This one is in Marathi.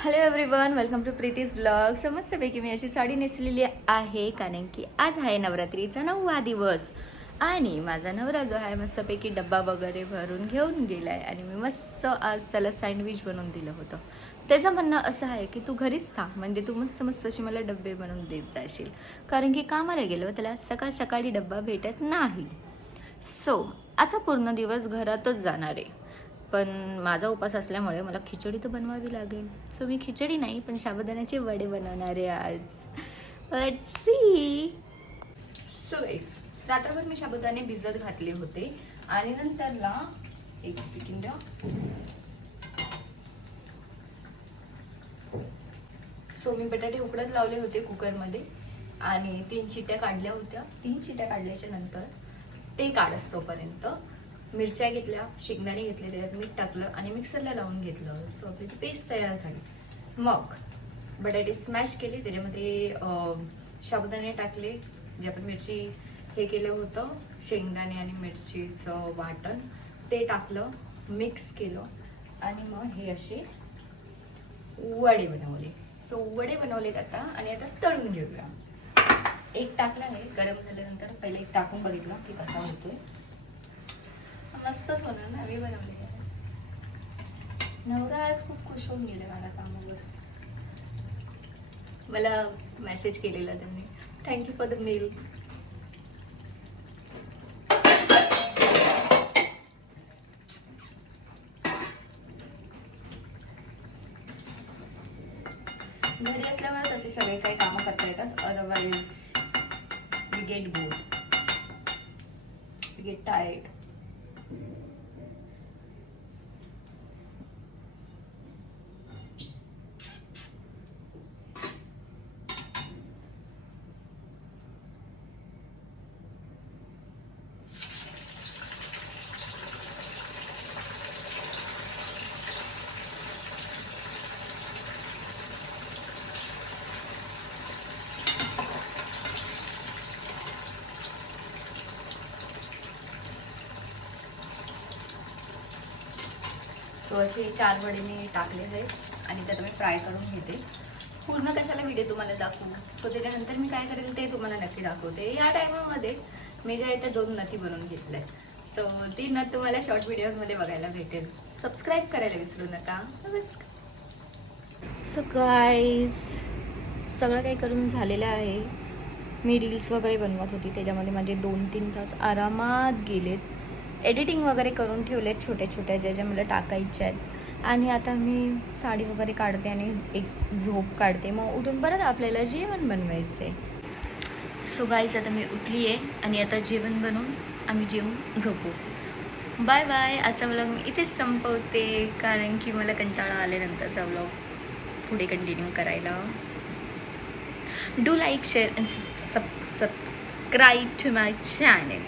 Hello everyone, welcome to Preeti's blog. समजतेपैकी मी अशी साडी नेसलेली आहे कारण की आज आहे नवरात्रीचा 9वा दिवस आणि माझा नवरा जो आहे मस्तपैकी डब्बा वगैरे भरून घेऊन गेला आहे आणि मी मस्त आज त्याला सँडविच बनवून दिलं होतं. त्याचं म्हणणं असं आहे की तू घरीच थांब, म्हणजे तू मस्त मस्त अशी मला डब्बे बनवून देत जाशील, कारण की कामाला गेलो त्याला सकाळ सकाळी डब्बा भेटत नाही. सो आजचा पूर्ण दिवस घरातच जाणार आहे, पण माझा उपास असल्यामुळे मला खिचडी तर बनवावी लागेल. सो मी खिचडी नाही पण साबुदाण्याचे वडे बनवणार आहे आज. Let's see. सो गाईस, रात्रभर मी साबुदाणे भिजत घातले होते आणि नंतरला एक सेकंड, सो मी बटाटे उकडत लावले होते कुकरमध्ये आणि 3 शिट्या काढल्या होत्या. 3 शिट्या काढल्याच्या नंतर ते काढस तोपर्यंत मिरच्या घेतल्या, शेंगदाणे घेतले, त्याच्यात मीठ टाकलं आणि मिक्सरला लावून घेतलं. सो आपली ती पेस्ट तयार झाली. मग बटाटे स्मॅश केले, त्याच्यामध्ये साबुदाणे टाकले, जे आपण मिरची हे केलं होतं, शेंगदाणे आणि मिरचीचं वाटण ते टाकलं, मिक्स केलं आणि मग हे असे वडे बनवले. सो वडे बनवलेत आता आणि आता तळून घेऊया. एक टाकला आहे, गरम झाल्यानंतर पहिले एक टाकून बघितलं की कसा होतोय. मस्तच होणार ना, मी बनवले. नवरा आज खूप खुश होऊन गेले मला कामावर. मला मेसेज केलेला त्यांनी, थँक्यू फॉर द मील. घरी असल्यामुळेच असे सगळे काही कामं करता येतात, otherwise we get bored, we get tired. So असे 4 वडे मी टाकले आहेत आणि त्यात मी फ्राय करून घेते. पूर्ण कशाला व्हिडिओ तुम्हाला दाखवू. सो त्याच्यानंतर मी काय करेल ते तुम्हाला नक्की दाखवते. या टायमामध्ये मी जे आहे ते 2 नथी बनवून घेतल्या. सो ती नथ तुम्हाला शॉर्ट व्हिडिओमध्ये बघायला भेटेल. सबस्क्राईब करायला विसरू नका. सो गाईज, सगळं काही करून झालेलं आहे. मी रील्स वगैरे बनवत होती, त्याच्यामध्ये माझे 2-3 तास आरामात गेलेत. एडिटिंग वगैरे करून ठेवलेत छोट्या छोट्या, ज्या ज्या मला टाकायच्या आहेत. आणि आता मी साडी वगैरे काढते आणि एक झोप काढते. मग उठून परत आपल्याला जेवण बनवायचं आहे. सो गाईज, आता मी उठली आहे आणि आता जेवण बनवून आम्ही जेवून झोपू. Bye bye. आजचा व्लॉग मी इथेच संपवते, कारण की मला कंटाळा आल्यानंतरचा व्लॉग पुढे कंटिन्यू करायला. Do like, share and subscribe to my channel.